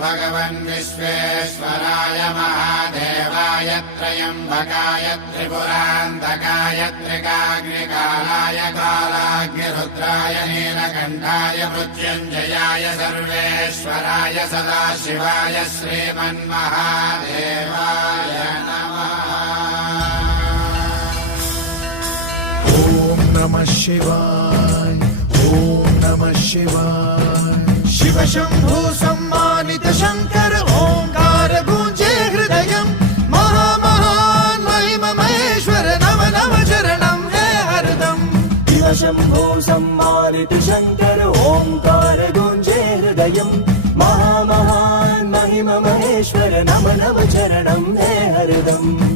भगवन् विश्वेश्वराय महादेवाय त्र्यम्बकाय त्रिपुरान्तकाय त्रिकाग्निकालाय कालाग्निरुद्राय नीलकण्ठाय मृत्युञ्जयाय सर्वेश्वराय सदाशिवाय श्रीमन्महादेवाय नमः। ॐ नमः शिवाय, ॐ नमः शिवाय। शिव शम्भो सम्मानित शङ्कर ओङ्कार गूंजे हृदयम्। महामहान् महिम महेश्वर नव नव चरणं हे हरदम्। शिव शम्भो सम्मानित शङ्कर ओङ्कार गूंजे हृदयम्। महामहान् महिम महेश्वर नम नव चरणं हे हरदम्।